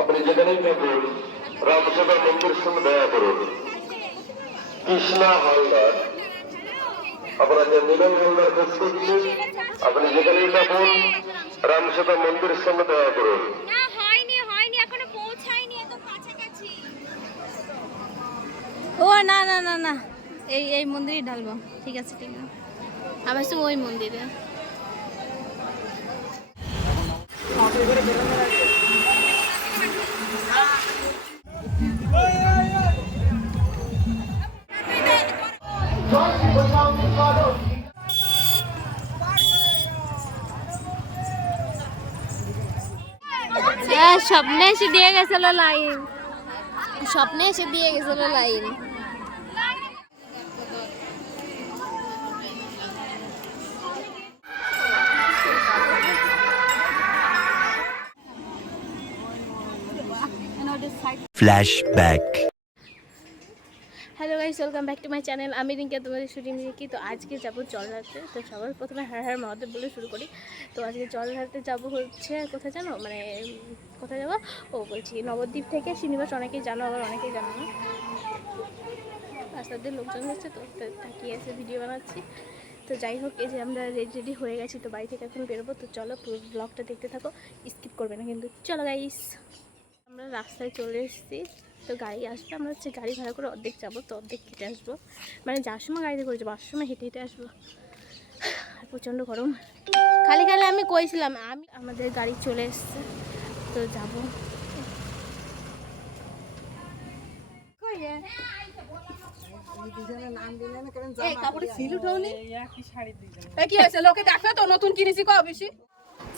আপনি যেখানেই থাকুন রামসেবা মন্দিরের সঙ্গে দয়া করুন। কৃষ্ণা হালদার আপনাকে নীলম হালদার খোঁজ করছে। আপনি যেখানেই থাকুন রামসেবা মন্দিরের সঙ্গে দয়া করুন। ও না না না না, এই মন্দিরে ঢালবো। ঠিক আছে ঠিক আছে, আবার সে ওই মন্দিরে। স্বপ্নে এসে দিয়ে গেছিল লাইন, স্বপ্নে এসে দিয়ে গেছিল line. Flashback. Hello guys, welcome back to my channel. আমি রিঙ্কা, তোমাদের শুটিং দেখি। তো আজকে যাবো জলঢালতে। তো সবার প্রথমে হ্যাঁ হ্যাঁ মহাদেব বলে শুরু করি। তো আজকে জলঢালতে যাবো হচ্ছে কোথায় জানো, মানে কোথায় যাবো বলছি, নবদ্বীপ থেকে শ্রীনিবাস। অনেকেই জানো, আবার অনেকেই জানো না। রাস্তার দিয়ে লোকজন হচ্ছে, তো তাকিয়ে এসে ভিডিও বানাচ্ছি। তো যাই হোক, এই যে আমরা রেডি হয়ে গেছি, তো বাড়ি থেকে এখন বেরোবো। তো চলো পুরো ব্লগটা দেখতে থাকো, স্কিপ করবে না কিন্তু। চলো গাইস, আমরা রাস্তায় চলে এসেছি। তো গাড়ি আসবে, আমরা হচ্ছে গাড়ি ভাড়া করে অর্ধেক যাবো, তো অর্ধেক হেঁটে আসবো। মানে যাওয়ার সময় গাড়িতে করে যাবো, আসার সময় হেঁটে হেঁটে আসবো। আর প্রচণ্ড গরম। খালি খালি আমি কইছিলাম, আমাদের গাড়ি চলে এসছে, তো যাবো।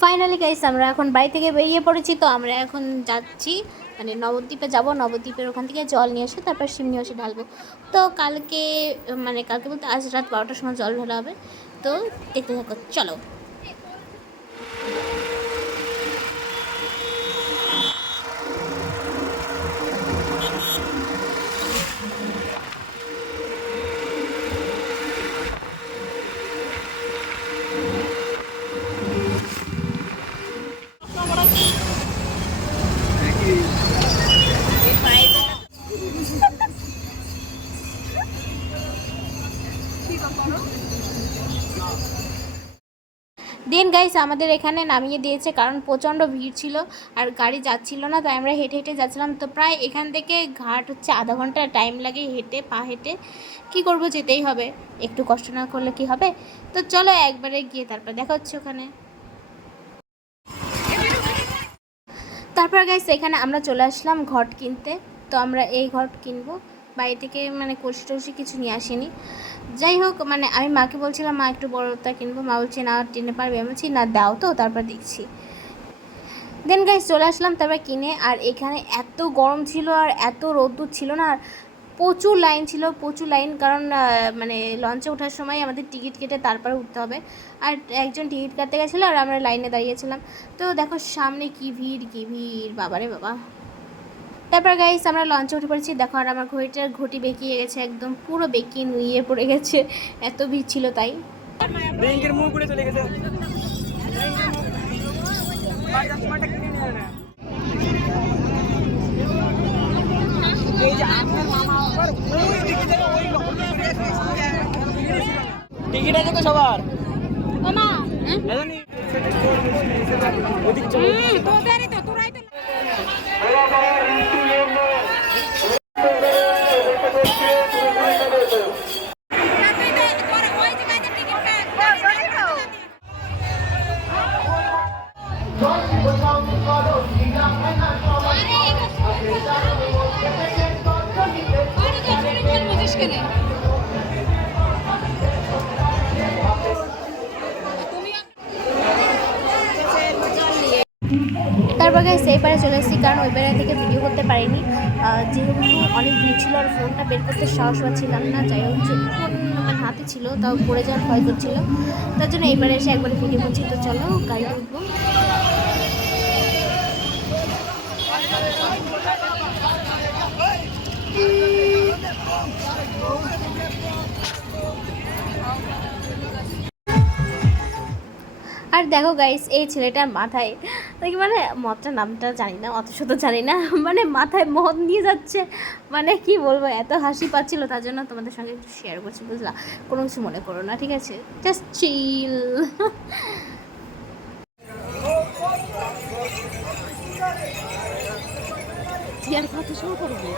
ফাইনালি গাইস, আমরা এখন বাড়ি থেকে বেরিয়ে পড়েছি। তো আমরা এখন যাচ্ছি মানে নবদ্বীপে যাব। নবদ্বীপের ওখান থেকে জল নিয়ে এসে তারপর শিমনিবাসে ঢালবো। তো কালকে মানে কালকে বলতে আজ রাত 12টার সময় জল ঢালা হবে। তো দেখতে থাকো, চলো। দেন গাইস, আমাদের এখানে নামিয়ে দিয়েছে, কারণ প্রচণ্ড ভিড় ছিল আর গাড়ি যাচ্ছিল না। তাই আমরা হেঁটে হেঁটে যাচ্ছিলাম। তো প্রায় এখান থেকে ঘাট হচ্ছে আধা ঘন্টা টাইম লাগে হেঁটে, পা হেঁটে। কী করবো, যেতেই হবে, একটু কষ্ট না করলে কি হবে। তো চলো একবারে গিয়ে তারপর দেখা হচ্ছে ওখানে। তারপর গাইস, এখানে আমরা চলে আসলাম ঘট কিনতে। তো আমরা এই ঘট কিনবো। বাড়ি থেকে মানে কলসি টলসি কিছু নিয়ে আসিনি। যাই হোক, মানে আমি মাকে বলছিলাম মা একটু বড়টা কিনবো। মা বলছে না টেনে পারবে। আমি বলছি না দাও, তো তারপর দেখছি। দেন গাইস চলে আসলাম তারপর কিনে। আর এখানে এত গরম ছিল আর এত রোদ্দুর ছিল না, আর প্রচুর লাইন ছিল, প্রচুর লাইন। কারণ মানে লঞ্চে ওঠার সময় আমাদের টিকিট কেটে তারপরে উঠতে হবে। আর একজন টিকিট কাটতে গেছিলো আর আমরা লাইনে দাঁড়িয়েছিলাম। তো দেখো সামনে কি ভিড়, কি ভিড়, বাবারে বাবা। তারপর গাইস আমরা লঞ্চে উঠে পড়েছি। দেখো, আর আমার ঘড়ি বেঁকিয়ে গেছে, একদম পুরো বেঁকিয়ে নুয়ে পড়ে গেছে, এত ভিড় ছিল তাই। টিকিট আছে তো সবার? তারপর গাইস এই পারে চলে এসেছি, কারণ ওই পারে থেকে ভিডিও করতে পারিনি, যেহেতু অনেক ভিড় ছিল আর ফোনটা বের করতে সাহস পাচ্ছিলাম না। যাই হোক, ফোন আমার হাতে ছিল, তাও পড়ে যাওয়ার ভয় করছিল, তার জন্য এইবারে এসে একবারে ভিডিও করছি। তো চলো গাড়িতে উঠবো। আর দেখো গাইস, এই ছেলেটার মাথায় দেখি মানে মদটার নামটা জানি না, অত শত জানি না, মানে মাথায় মদ নিয়ে যাচ্ছে, মানে কি বলবো, এত হাসি পাচ্ছিল, তার জন্য তোমাদের সঙ্গে একটু শেয়ার করছি, বুঝলা? কোনো কিছু মনে করো না, ঠিক আছে? Just chill. আর কত শুরু করবে?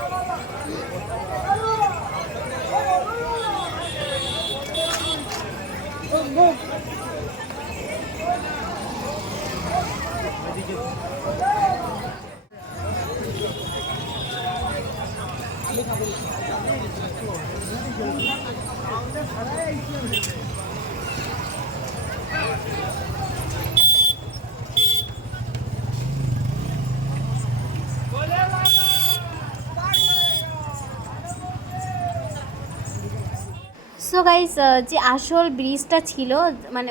সো গাইস, যে আসল ব্রিজটা ছিল, মানে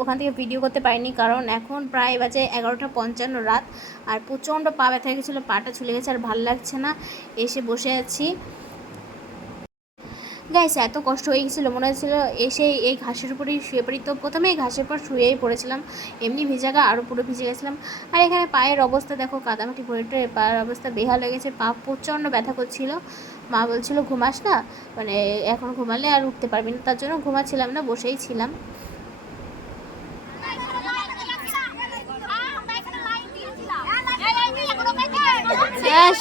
ওখান থেকে ভিডিও করতে পারিনি, কারণ এখন প্রায় বাজে 11:55 রাত, আর প্রচণ্ড পা ব্যথা হয়ে গেছিলো, পাটা ছুলে গেছে, আর ভালো লাগছে না, এসে বসে আছি। গাইস এত কষ্ট হয়ে গেছিলো, মনে হচ্ছিল এসে এই ঘাসের উপরেই শুয়ে পড়ি। তো প্রথমে এই ঘাসের পর শুয়েই পড়েছিলাম, এমনি ভিজে গা আরও পুরো ভিজে গেছিলাম। আর এখানে পায়ের অবস্থা দেখো, কাদামাটি পড়ে টরে পায়ের অবস্থা বেহাল হয়ে গেছে, পা প্রচণ্ড ব্যথা করছিল। মা বলছিল ঘুমাস না, মানে এখন ঘুমালে আর উঠতে পারবি না, তার জন্য ঘুমাচ্ছিলাম না, বসেই ছিলাম।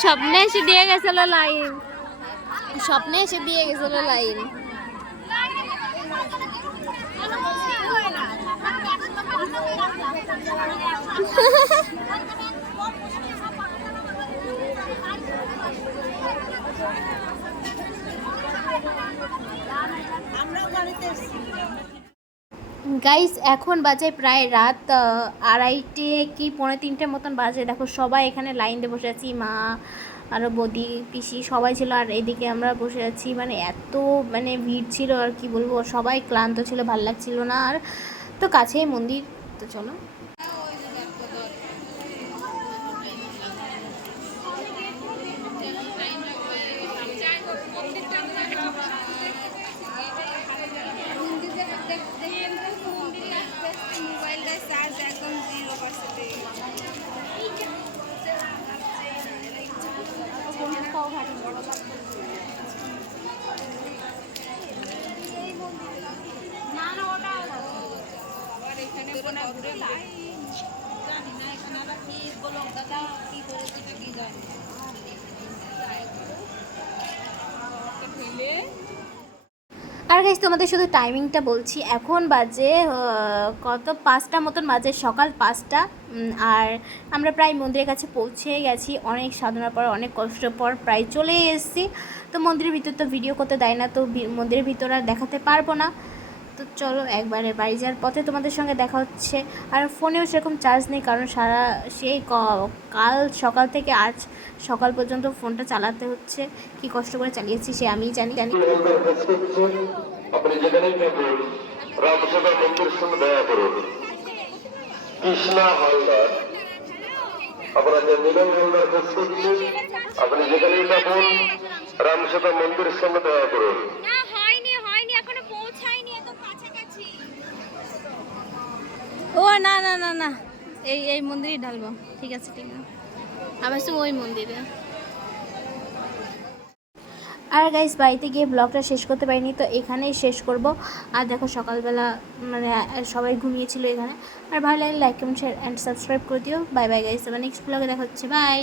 স্বপ্নে এসে দিয়ে গেছিল লাইন, স্বপ্নে এসে দিয়ে গেছিল লাইন। গাইস এখন বাজে প্রায় রাত 2:30 কি 2:45 মতন বাজে। দেখো সবাই এখানে লাইন দিয়ে বসে আছি, মা আরও বৌদি পিসি সবাই ছিল, আর এইদিকে আমরা বসে আছি। মানে এত মানে ভিড় ছিল, আর কি বলবো, সবাই ক্লান্ত ছিল, ভাল লাগছিল না। আর তো কাছেই মন্দির, তো চলো। আর গাইস তোমাদের শুধু টাইমিংটা বলছি, এখন বাজে কত 5টা মতন বাজে, সকাল 5টা। আর আমরা প্রায় মন্দিরের কাছে পৌঁছে গেছি, অনেক সাধনার পর, অনেক কষ্টের পর প্রায় চলে এসেছি। তো মন্দিরের ভিতর তো ভিডিও করতে দেয় না, তো মন্দিরের ভিতর আর দেখাতে পারবো না। তো চলো একবারে বাড়ি যাওয়ার পথে তোমাদের সঙ্গে দেখা হচ্ছে। আর ফোনেও সেরকম চার্জ নেই, কারণ সেই কাল সকাল থেকে আজ সকাল পর্যন্ত ফোনটা চালাতে হচ্ছে, কি কষ্ট করে চালিয়েছি সে আমিই জানি। আপনি যেখানেই থাকুন, রামসেবা মন্দির সঙ্গে দয়া করুন। কৃষ্ণা হালদার, আপনাকে মিলন হালদার খোঁজ করছি, আপনি যেখানেই থাকুন, রামসেবা মন্দির সঙ্গে দয়া করুন। ও না না না না, এই মন্দিরে ঢালবো, ঠিক আছে ঠিক আছে, আবার তো ওই মন্দিরে। আর গাইস বাড়িতে গিয়ে ব্লগটা শেষ করতে পারিনি, তো এখানেই শেষ করব। আর দেখো সকালবেলা মানে সবাই ঘুমিয়েছিল এখানে। আর ভালো লাগলে like comment share and subscribe করে দিও। বাই বাই গাইস, আবার নেক্সট ব্লগে দেখা হচ্ছে, বাই।